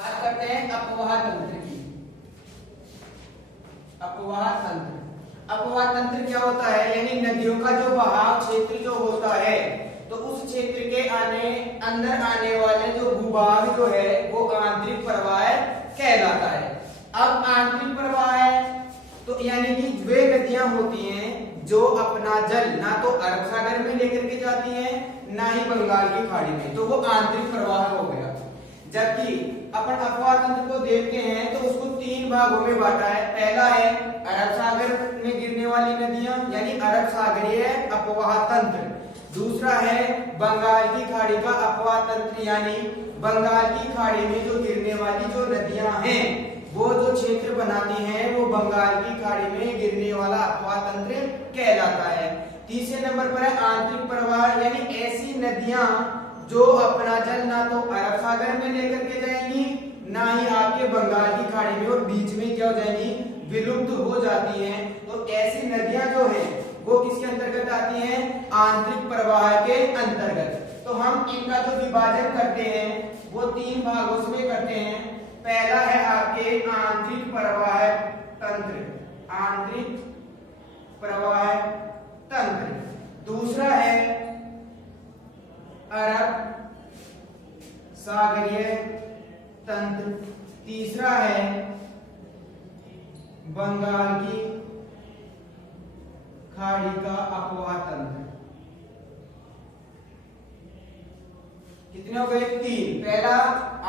बात करते हैं अपवाह तंत्र की। अपवाह तंत्र, अपवाह तंत्र क्या होता है? यानी नदियों का जो बहाव क्षेत्र जो होता है, तो उस क्षेत्र के अंदर आने वाले जो भूभाग जो है वो आंतरिक प्रवाह कहलाता है। अब आंतरिक प्रवाह है तो यानी कि वे नदियां होती हैं जो अपना जल ना तो अरब सागर में लेकर के जाती हैं ना ही बंगाल की खाड़ी में, तो वो आंतरिक प्रवाह हो गया। जबकि अपन अपवाह तंत्र को देखते हैं तो उसको तीन भागों में बांटा है। पहला है अरब सागर में गिरने वाली नदियां यानी अरब सागरीय अपवाह तंत्र। दूसरा है बंगाल की खाड़ी का अपवाह तंत्र यानी बंगाल की खाड़ी में जो गिरने वाली जो नदियां हैं वो जो क्षेत्र बनाती हैं वो बंगाल की खाड़ी में गिरने वाला अपवाह तंत्र कहलाता है। तीसरे नंबर पर है आंतरिक प्रवाह यानी ऐसी नदियां जो अपना जल ना तो अरब सागर में लेकर के जाएंगी ना ही आपके बंगाल की खाड़ी में, और बीच में क्या हो जाएंगी? विलुप्त हो जाती हैं। तो ऐसी नदियां जो है वो किसके अंतर्गत आती हैं? आंतरिक प्रवाह के अंतर्गत। तो हम इनका जो विभाजन करते हैं वो तीन भागों में करते हैं। पहला है आपके आंतरिक प्रवाह तंत्र, आंतरिक प्रवाह तंत्र। दूसरा है अरब सागरीय तंत्र। तीसरा है बंगाल की खाड़ी का अपवाह तंत्र। कितने हो गए? तीन। पहला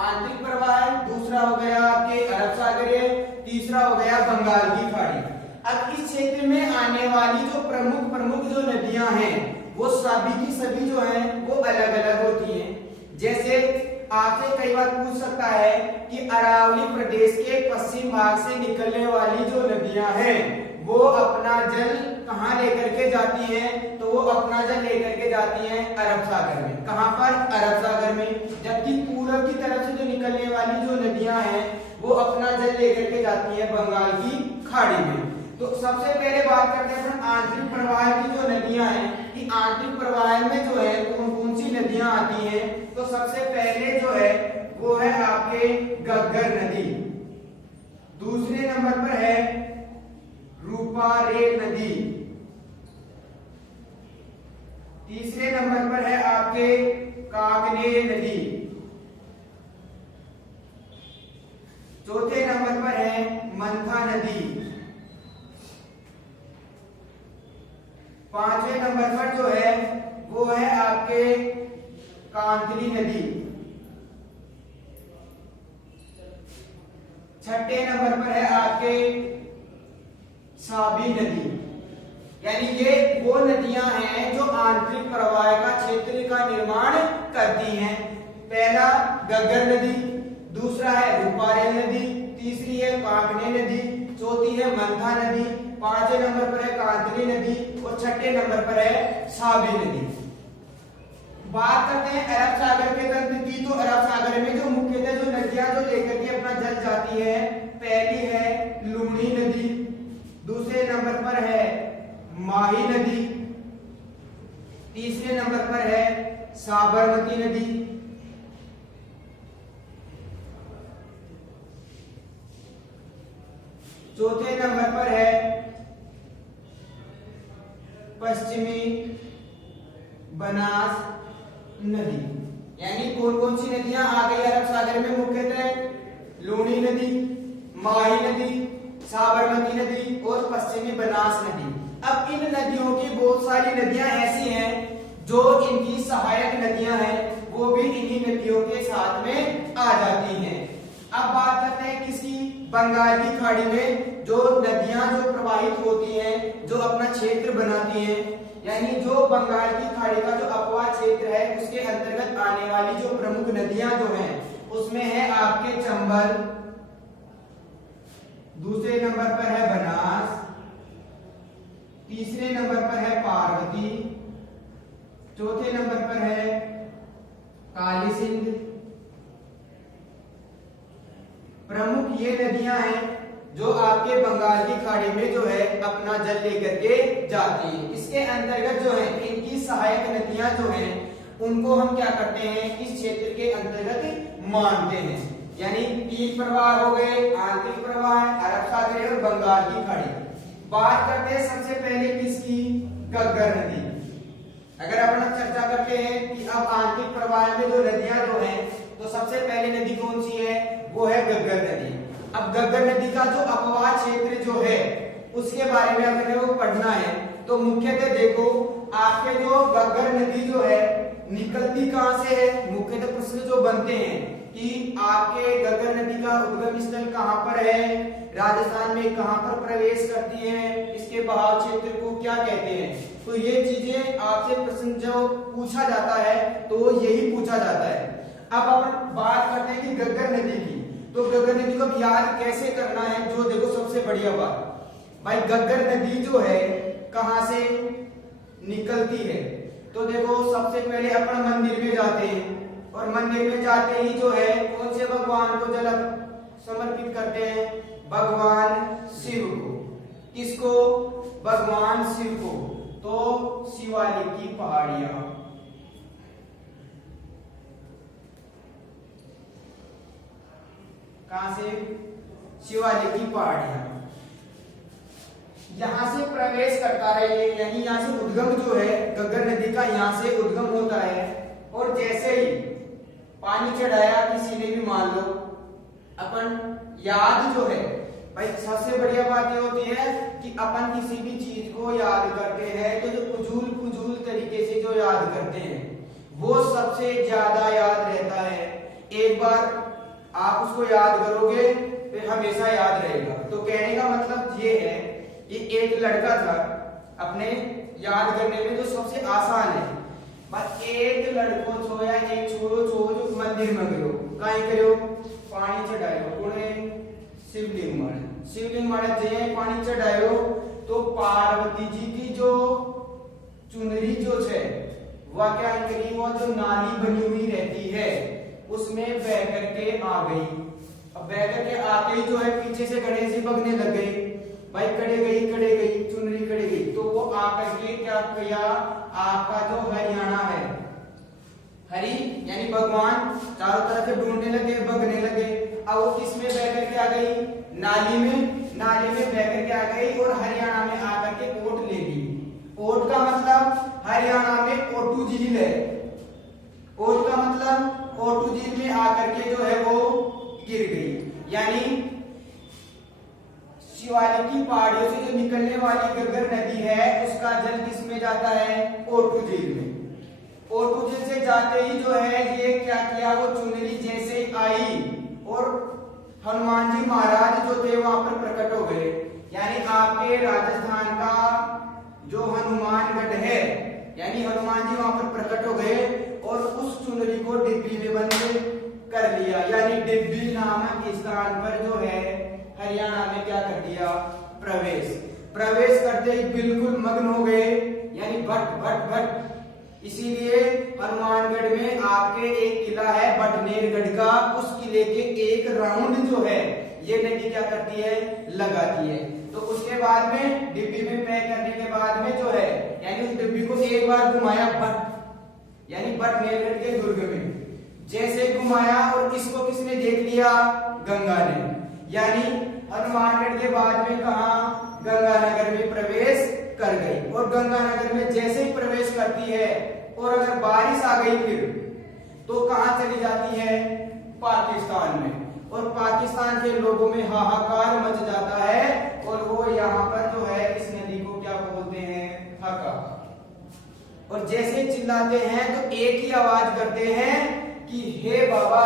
आंतरिक प्रवाह है, दूसरा हो गया आपके अरब सागरीय, तीसरा हो गया बंगाल की खाड़ी। अब इस क्षेत्र में आने वाली जो प्रमुख प्रमुख जो नदियां हैं वो सभी की सभी जो हैं वो अलग अलग होती हैं। जैसे आपसे कई बार पूछ सकता है कि अरावली प्रदेश के पश्चिम भाग से निकलने वाली जो नदियां हैं वो अपना जल कहाँ लेकर के जाती हैं? तो वो अपना जल लेकर के जाती हैं अरब सागर में। कहाँ पर? अरब सागर में। जबकि पूरब की तरफ से जो निकलने वाली जो नदियां हैं वो अपना जल लेकर के जाती हैं बंगाल की खाड़ी में। तो सबसे पहले बात करते हैं आंतरिक प्रवाह की जो नदियां हैं कि आंतरिक प्रवाह में जो है कौन कौन सी नदियां आती हैं। तो सबसे पहले जो है वो है आपके घग्गर नदी। दूसरे नंबर पर है रूपारेल नदी। तीसरे नंबर पर है आपके काकनेर नदी। चौथे नंबर पर है मंथा नदी। पांचवें नंबर पर जो है वो है आपके कांतली नदी। छठे नंबर पर है आपके साबी नदी। यानी ये वो नदियां हैं जो आंतरिक प्रवाह का क्षेत्र का निर्माण करती हैं। पहला घग्गर नदी, दूसरा है रूपारेल नदी, तीसरी है काकने नदी, चौथी है मंथा नदी, पांचवें नंबर पर है कांतली नदी और छठे नंबर पर है साबी नदी। बात करते हैं अरब सागर के तंत्र की। तो अरब सागर में जो मुख्यतः जो नदियां जो लेकर के अपना जल जाती है, पहली है लूणी नदी, दूसरे नंबर पर है माही नदी, तीसरे नंबर पर है साबरमती नदी, चौथे नंबर पर है पश्चिमी बनास नदी। यानी कौन कौन सी नदियां आ गई अरब सागर में? मुख्यतः लूणी नदी, माही नदी, साबरमती नदी और पश्चिमी बनास नदी। अब इन नदियों की बहुत सारी नदियां ऐसी हैं जो इनकी सहायक नदियां हैं वो भी इन्हीं नदियों के साथ में आ जाती हैं। अब बात करते हैं किसी बंगाल की खाड़ी में जो नदियां जो प्रवाहित होती हैं जो अपना क्षेत्र बनाती हैं, यानी जो बंगाल की खाड़ी का जो अपवाह क्षेत्र है उसके अंतर्गत आने वाली जो प्रमुख नदियां जो हैं उसमें है आपके चंबल, दूसरे नंबर पर है बनास, तीसरे नंबर पर है पार्वती, चौथे नंबर पर है काली सिंध। प्रमुख ये नदियां हैं जो आपके बंगाल की खाड़ी में जो है अपना जल लेकर के जाती है। इसके अंतर्गत जो है इनकी सहायक नदियां जो हैं उनको हम क्या करते हैं? इस क्षेत्र के अंतर्गत मानते हैं। यानी 3 प्रवाह हो गए, आंतरिक प्रवाह, अरब सागर और बंगाल की खाड़ी। बात करते हैं सबसे पहले किसकी, घग्गर नदी। अगर अपन चर्चा करते हैं कि अब आंतरिक प्रवाह में जो नदियां जो हैं, तो सबसे पहले नदी कौन सी है, वो है घग्गर नदी। अब घग्गर नदी का जो अपवाह क्षेत्र जो है उसके बारे में अपने को पढ़ना है। तो मुख्यतः देखो आपके जो घग्गर नदी जो है निकलती कहां से है, मुख्यतः प्रश्न जो बनते हैं कि आपके घग्गर नदी का उद्गम स्थल कहां पर है, राजस्थान में कहां पर प्रवेश करती है, इसके बहाव क्षेत्र को क्या कहते हैं। तो ये चीजें आपसे प्रश्न जो पूछा जाता है तो यही पूछा जाता है। अब अपन बात करते हैं कि घग्गर नदी की। तो घग्गर नदी को याद कैसे करना है, जो देखो सबसे बढ़िया बात भाई, घग्गर नदी जो है कहां से निकलती है। तो देखो सबसे पहले अपन मंदिर में जाते हैं और मंदिर में जाते ही जो है कौन से भगवान को जल समर्पित करते हैं, भगवान शिव को। किसको, भगवान शिव को। तो शिवालिक की पहाड़ियां, कहां से, शिवालिक की पहाड़ियां, यहां से प्रवेश करता है ये, यानी यहां से उद्गम जो है घग्गर नदी का यहां से उद्गम होता है। और जैसे ही पानी चढ़ाया किसी ने भी, मान लो अपन याद जो है भाई, सबसे बढ़िया बात ये होती है कि अपन किसी भी चीज को याद करते हैं तो जो फजूल तरीके से जो याद करते हैं वो सबसे ज्यादा याद रहता है। एक बार आप उसको याद करोगे फिर हमेशा याद रहेगा। तो कहने का मतलब ये है कि एक लड़का था, अपने याद करने में जो सबसे आसान है, बस एक लड़को छो या एक छोरो छो जो मंदिर में गयो, काई करो, पानी चढ़ायो, कोने शिवलिंग मारे, शिवलिंग मारे जे पानी चढ़ायो तो पार्वती जी की जो चुनरी जो है वह क्या करी, वो जो नाली बनी हुई रहती है उसमें बह करके आ गई। अब बह करके आते ही जो है पीछे से गणेश जी बगने लग गए, भाई कड़े गई चुनरी कड़े गई। तो वो आकर के क्या किया, आपका जो हरियाणा है, हरि यानी भगवान चारों तरफ से ढूंढने लगे, बगने लगे। अब वो किस में बह करके आ गई, नाली में बह करके आ गई और हरियाणा में आकर के ओट ले ली। ओट का मतलब हरियाणा में ओटू झील है, ओट का मतलब ओटू झील में आकर के जो है वो गिर गई। यानी शिवालिक की पहाड़ियों से जो निकलने वाली घग्गर नदी है उसका जल किस में जाता है, ओटू झील में। ओटू झील से जाते ही जो है ये क्या किया, वो चुनरी जैसे आई और हनुमान जी महाराज जो थे वहां पर प्रकट हो गए। यानी आपके राजस्थान का जो हनुमानगढ़ है, यानी हनुमान जी वहां पर प्रकट हो गए और उस चुनरी को डिब्बी में बंद कर लिया। यानी डिब्बी नामक स्थान पर जो है हरियाणा में क्या कर दिया, प्रवेश करते ही बिल्कुल मग्न हो गए, यानी भट। इसीलिए हनुमानगढ़ में आपके एक किला है बटनेरगढ़ का, उस किले के एक राउंड जो है ये नदी क्या करती है, लगाती है। तो उसके बाद में डिब्बी में पैक करने के बाद में जो है, यानी उस डिब्बी को एक बार घुमाया यानी बटनेरगढ़ के दुर्ग में जैसे घुमाया और इसको किसने देख लिया, गंगा ने। यानी हनुमानगढ़ के बाद में कहा, गंगानगर में प्रवेश कर गई। और गंगानगर में जैसे ही प्रवेश करती है और अगर बारिश आ गई फिर तो कहां चली जाती है, पाकिस्तान में। और पाकिस्तान के लोगों में हाहाकार मच जाता है और वो यहाँ पर जो है इस नदी को क्या बोलते हैं, हका। और जैसे चिल्लाते हैं तो एक ही आवाज करते हैं कि हे बाबा,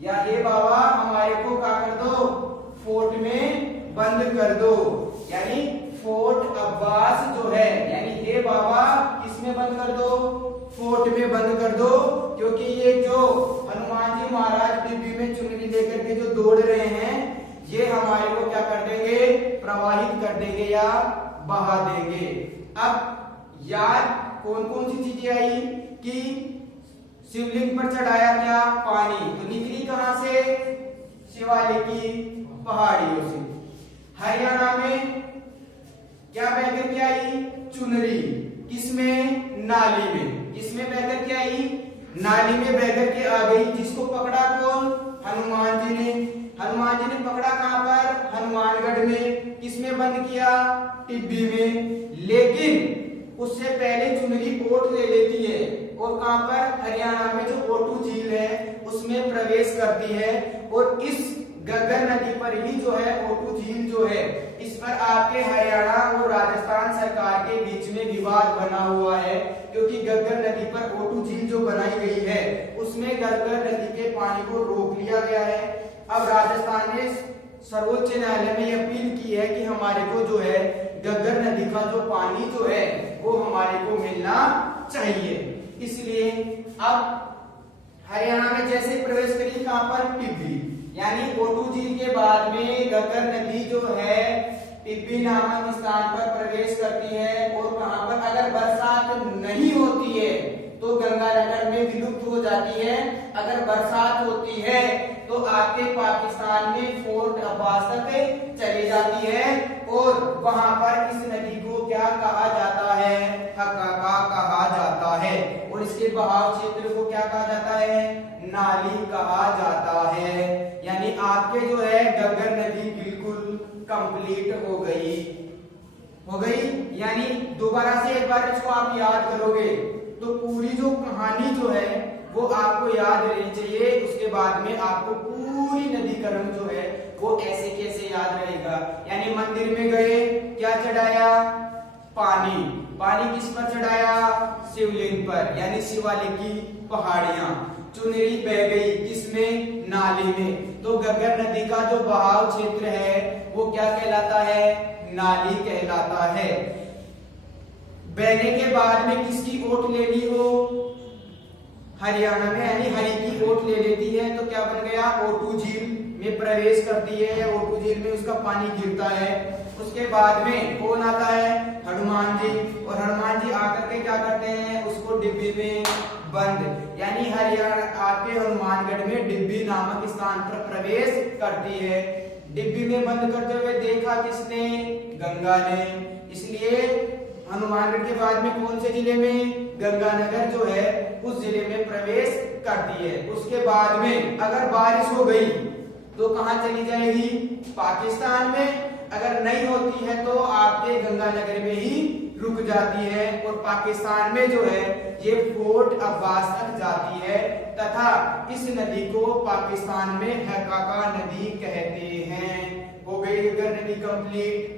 या हे बाबा हमारे को क्या कर दो, फोर्ट में बंद कर दो। यानी फोर्ट अब्बास जो है, यानी हे बाबा किसमें बंद कर दो, फोर्ट में बंद कर दो। क्योंकि ये जो हनुमान जी महाराज डिब्बी में चुनरी लेकर के जो दौड़ रहे हैं ये हमारे को क्या कर देंगे, प्रवाहित कर देंगे या बहा देंगे। अब याद कौन कौन सी चीजें आई कि शिवलिंग पर चढ़ाया क्या, पानी, तो निकली कहां से, शिवालिक की पहाड़ियों से। हरियाणा में क्या बह करके आई, चुनरी, किसमें, नाली में। किसमें बह करके आई, नाली में बह करके आ गई। जिसको पकड़ा कौन, हनुमान जी ने पकड़ा कहां पर? हनुमानगढ़ में। किसमें बंद किया? टिब्बी में। लेकिन उससे पहले चुनरी ओट ले लेती है और कहां पर? हरियाणा में जो ओटू झील है उसमें प्रवेश करती है। और इस गग्गर नदी पर ही जो है ओटू झील जो है, इस पर आपके हरियाणा और राजस्थान सरकार के बीच में विवाद बना हुआ है, क्योंकि गग्गर नदी पर ओटू झील जो बनाई गई है उसमें गग्गर नदी के पानी को रोक लिया गया है। अब राजस्थान ने सर्वोच्च न्यायालय में यह अपील की है कि हमारे को जो है गग्गर नदी का जो पानी जो है वो हमारे को मिलना चाहिए। इसलिए अब हरियाणा में जैसे प्रवेश करी कहां पर? टिब्बी, यानी ओटू झील के बाद में गग्गर नदी जो है टिब्बी नामक स्थान पर प्रवेश करती है। और वहां पर अगर बरसात नहीं होती है तो गंगानगर में विलुप्त हो जाती है। अगर बरसात होती है तो आपके पाकिस्तान में फोर्ट अब्बास तक चली जाती है। और वहां पर इस नदी को क्या कहा जाता है? हकाका कहा जाता है। और इसके बहाव क्षेत्र को क्या कहा जाता है? नाली कहा जाता है। यानी आपके जो है गग्गर नदी बिल्कुल कंप्लीट हो गई। यानी दोबारा से एक बार इसको आप याद करोगे तो पूरी जो कहानी जो है वो आपको याद रहनी चाहिए। उसके बाद में आपको पूरी नदी क्रम जो है वो ऐसे कैसे याद रहेगा। यानी मंदिर में गए, क्या चढ़ाया? पानी। पानी किस पर चढ़ाया? शिवलिंग पर, यानी शिवालिक की पहाड़ियां। चुनरी बह गई किसमें? नाली में। तो गग्गर नदी का जो बहाव क्षेत्र है वो क्या कहलाता है? नाली कहलाता है। बहने के बाद में किसकी ओट लेनी हो? हरियाणा में, यानी हरि की ओट ले लेती है। तो क्या बन गया? ओटू झील में प्रवेश करती है। ओटू झील में उसका पानी गिरता है। उसके बाद में कौन आता है? हनुमान जी। और हनुमान जी आकर के क्या करते हैं? उसको डिब्बी में बंद, यानी हरियाणा आपके हनुमानगढ़ में डिब्बी नामक स्थान पर प्रवेश करती है। डिब्बी में बंद करते हुए देखा किसने? गंगा ने। इसलिए हनुमानगढ़ के बाद में कौन से जिले में? गंगानगर जो है उस जिले में प्रवेश करती है। उसके बाद में अगर बारिश हो गई तो कहां चली जाएगी? पाकिस्तान में। अगर नहीं होती है तो आपके गंगानगर में ही रुक जाती है और पाकिस्तान में जो है ये फोर्ट अब्बास तक जाती है। तथा इस नदी को पाकिस्तान में हकाका नदी कहते हैं। हो गई गग्गर नदी कंप्लीट।